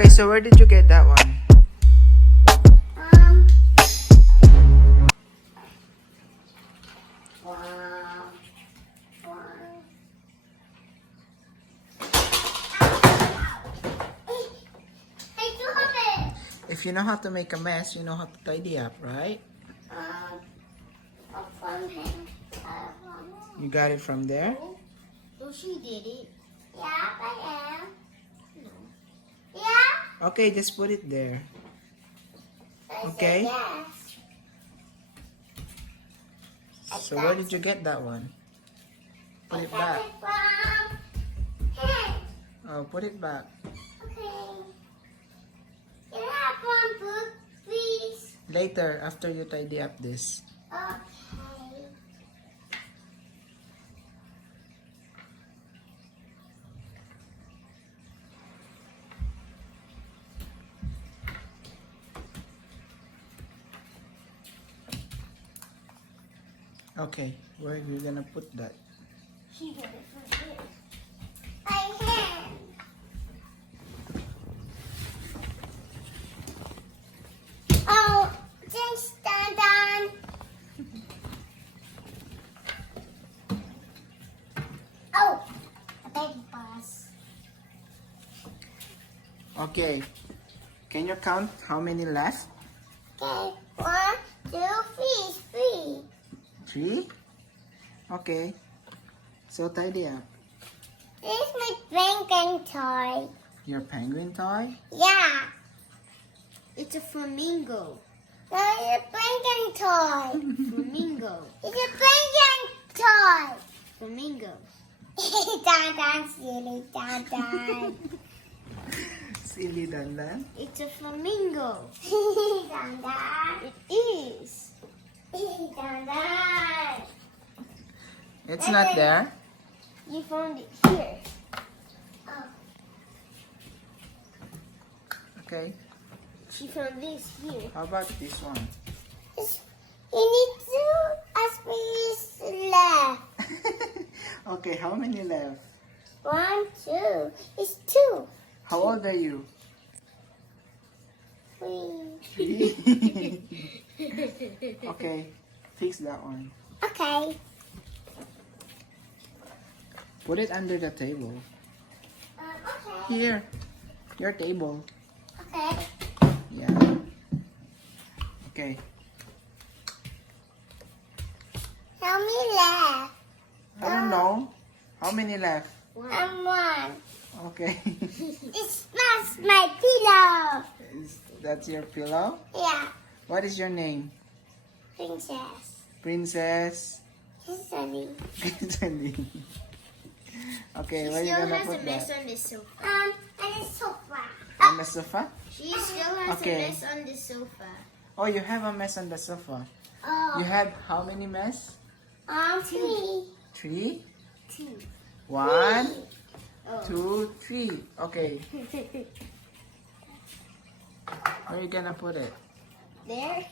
Okay, so where did you get that one? Um. Wow. Hey, stop it. If you know how to make a mess, you know how to tidy up, right? From him. You got it from there? Oh, she did it. Yeah, I am. No. Yeah. Okay, just put it there. Okay? Yes. So where did you get that one? Put it back. From him. Oh, put it back. Okay. Can I have one book, please? Later, after you tidy up this. Okay. Okay, where are you gonna put that? She got it from here. I can. Oh, thanks, Dad. Oh, a baby bus. Okay, can you count how many left? Okay, 1, 2, 3. 3? Okay, so tidy up. This is my penguin toy. Your penguin toy? Yeah. It's a flamingo. No, it's a penguin toy. Flamingo. It's a penguin toy. Flamingo. Dun, silly dun. Silly dandan. It's a flamingo. Dun. It is. Dun. It's not there. You found it here. Oh. Okay, She found this here. how about this one? You need two aspirations left. Okay, how many left? 1, 2. It's 2. How old are you? 3. 3. Okay, fix that one. Okay. Put it under the table. Okay. Here, your table. Okay. Yeah. Okay. How many left? I don't know. How many left? 1. Okay. It's my pillow. That's your pillow? Yeah. What is your name? Princess. Princess. Sesame. Tiffany. Okay, where are you gonna put that? on the sofa. And the sofa. On the sofa? She still has Okay. a mess on the sofa. Oh, you have a mess on the sofa. Oh. You had how many mess? 3. 3? 2. 1, Oh. 2, 3. Okay, where are you gonna put it? There.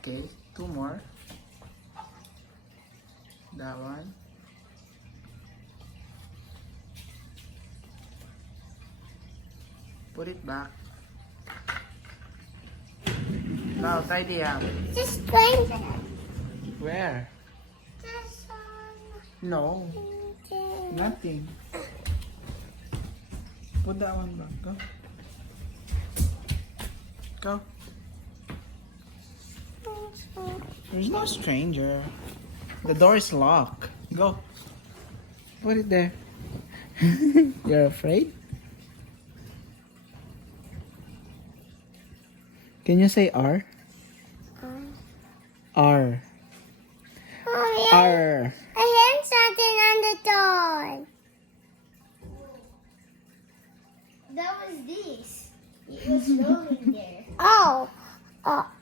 Okay, 2 more. That one. Put it back. Now, tidy up. Just going Where? this No, nothing. Put that one back. Go. Go. There's no stranger. The door is locked. Go. Put it there. You're afraid? Can you say R? R. Oh, yeah. R. I heard something on the door. That was this. It was rolling there. Oh.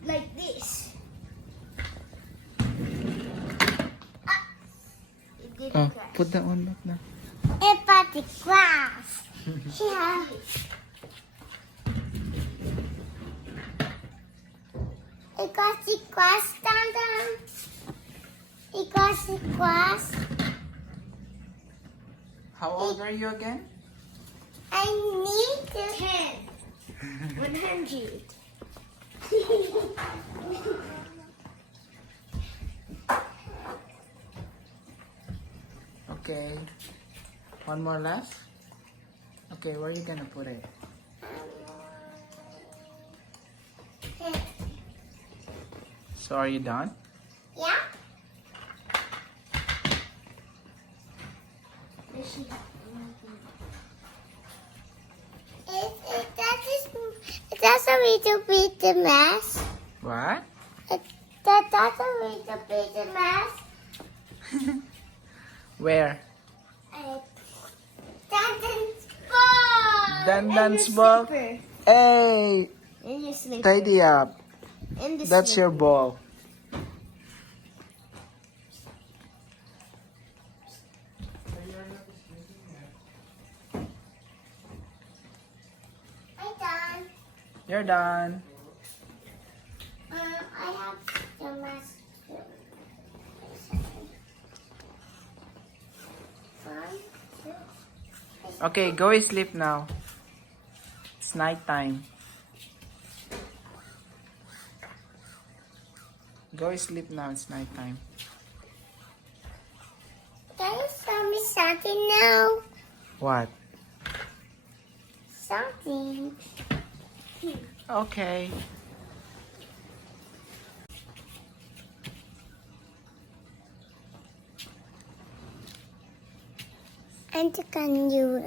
Like this. It didn't Oh, crash. put that one back now. It got the grass. Yeah. It Tandem. Equals. How old are you again? I need 10. 100. Okay. One more left. Okay, where are you gonna put it? So are you done? Yeah. That's a little bit the mess. What? That's a little bit the mess. Where? Dandan's ball. Dandan's ball. Hey! And your slipper. Tidy up. And the That's your ball. I'm done. You're done. I have the mess. Okay, go sleep now. It's night time. Go sleep now, it's night time. Can you show me something now? What? Something. Okay. And can you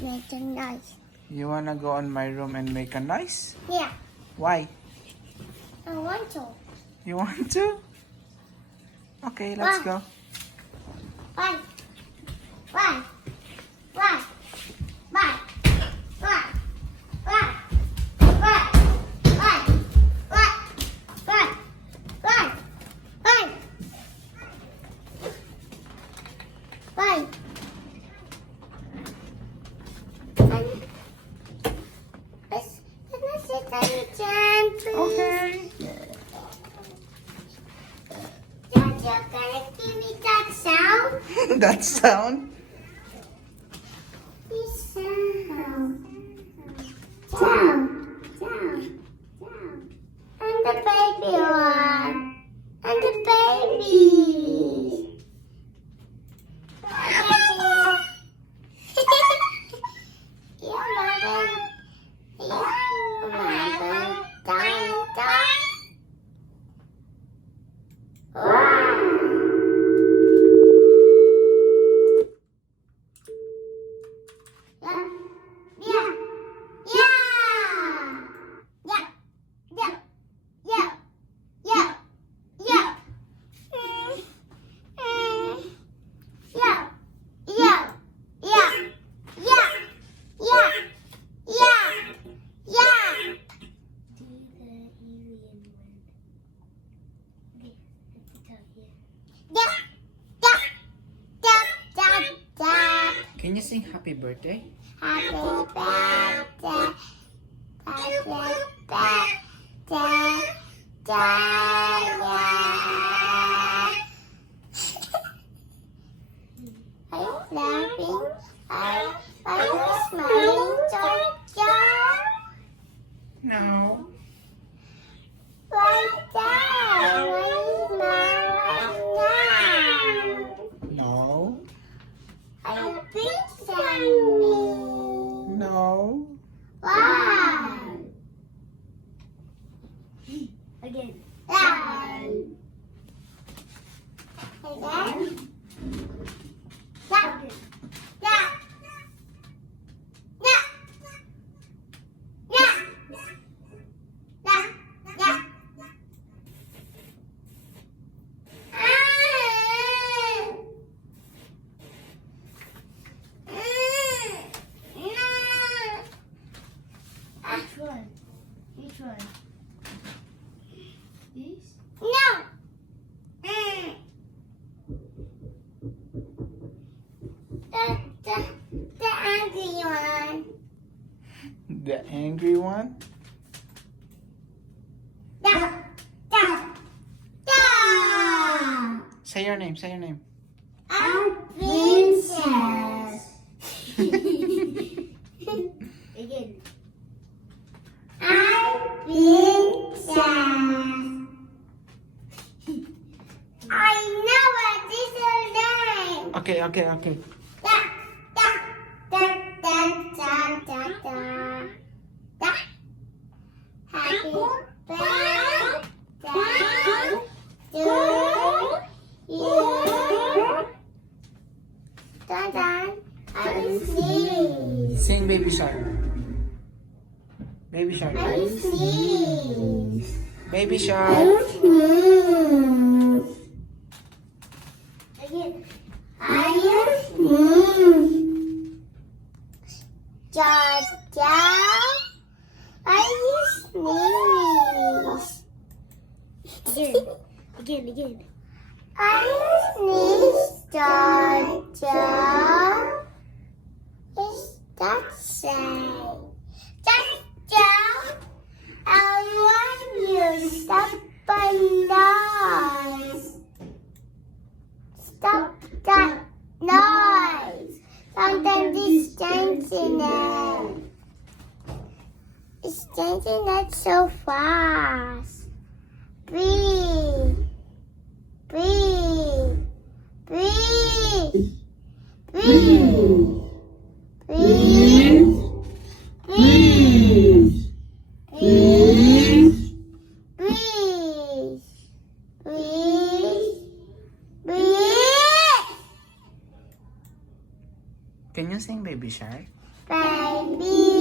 make a noise? You wanna go on my room and make a noise? Yeah, Why? I want to. You want to? Okay, let's Why? go. Why? Why? Why? Why? Why? Why? Why? Why? Why? Why? Why? Why? Why? Let's sit on the jam, please. Okay. Dad, you're gonna give me that sound? That sound? This sound. Sound. Sound. Sound. And the baby one. And the baby. Yeah, mother. Yeah, mother. Dine, dine. Can you sing happy birthday? Happy birthday, happy birthday, Are you laughing? Are you smiling, Georgia? No. Right there. Why you smile right now? No. Are you big on me? No. Why? Again. Yeah. Again. Yeah. Yeah. Yeah. Yeah. Yeah. Yeah. Which one? Which one? This? No. The angry one. The angry one? Yeah. Yeah. Say your name. Say your name. I'm princess. Again. I'm princess. I know what is her name. Okay. Da, da, da, da, da, da, da. Da. Happy birthday to you. Dun, dun. I sneeze. Sing Baby Shark. Baby Shark. I sneeze. Baby I Shark. sneeze. Again. I sneeze. Georgia. I sneeze. Again. I sneeze, Georgia. Is that say? Georgia, I want you to stop my noise. Stop that noise. Sometimes it's changing it. It's changing it so fast. Breathe. Breathe. Breathe. Breathe. Breathe. Breathe. Breathe. Breathe. Breathe. Breathe. Can you sing Baby Shark? Baby